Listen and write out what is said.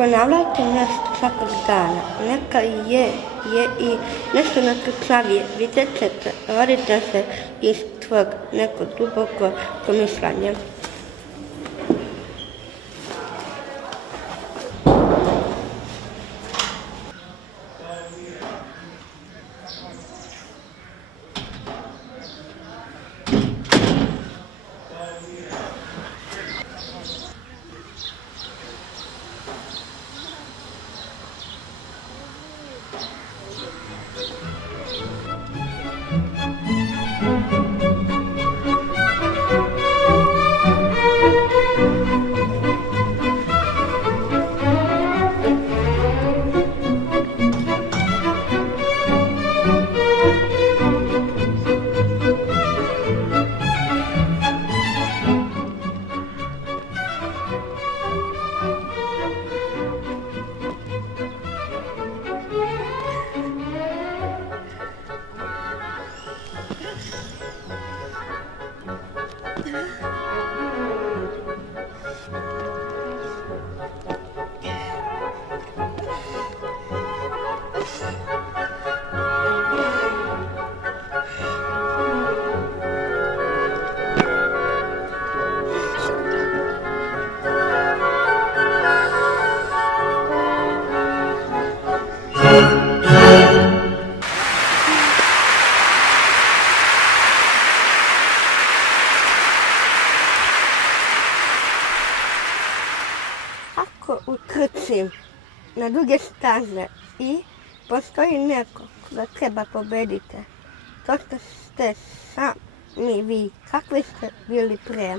Ponavljajte nešto svakog dana. Neka je i nešto natrčavije. Vidjet ćete, rodite se iz tvog neko duboko promišljanje. Ako utrčim na duge staze i postoji neko koga treba pobediti, to što ste sami vi, kakvi ste bili prije?